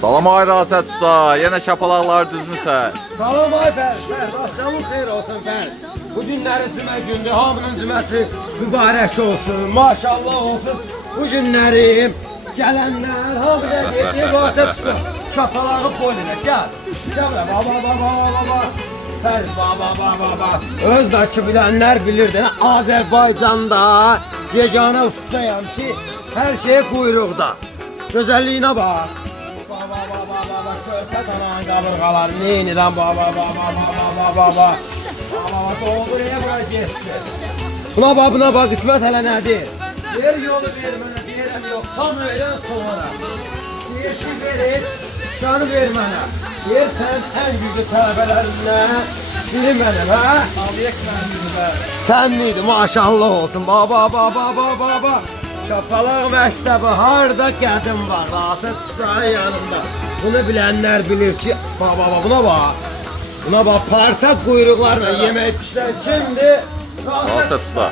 Salam ay Rasət usta, yenə şapalaqları düzmüsən. Salam ay Fərid, axşamın xeyir olsun Fərid. Bu günlərin cümə gündür, hamının cüməsi mübarək olsun, maşallah olsun. Bu günlərim gələnlər hamıya deyir, Rasət usta, şapalağı bol elə, gəl. Gəl, baba. Fərid, baba. Özdəki bilənlər bilirdi, Azərbaycanda yeganə ustayam ki, hər şey quyruqda. Gözəlliyinə bax. Baba, körpə danağın qabırğaları neynirəm, baba. Doğruya bura geçdi. Buna bax, qismət hələ nədir? Ver yolu ver mənə, deyirəm yox, tam öyrən sonra. Deyir ki, ver, şanı ver mənə. Deyir, sən ən güclü tələbələrindən biri mənim, hə? Obyekt mənimdir, hə? Sən neydi, maşallah olsun, baba. Şapalaq məktəbi harda qədim var, Rasət ustanın yanında. Bunu bilənlər bilir ki, buna bax. Buna bax, parça quyruqlarla yemək pişirən kimdir? Rasət usta.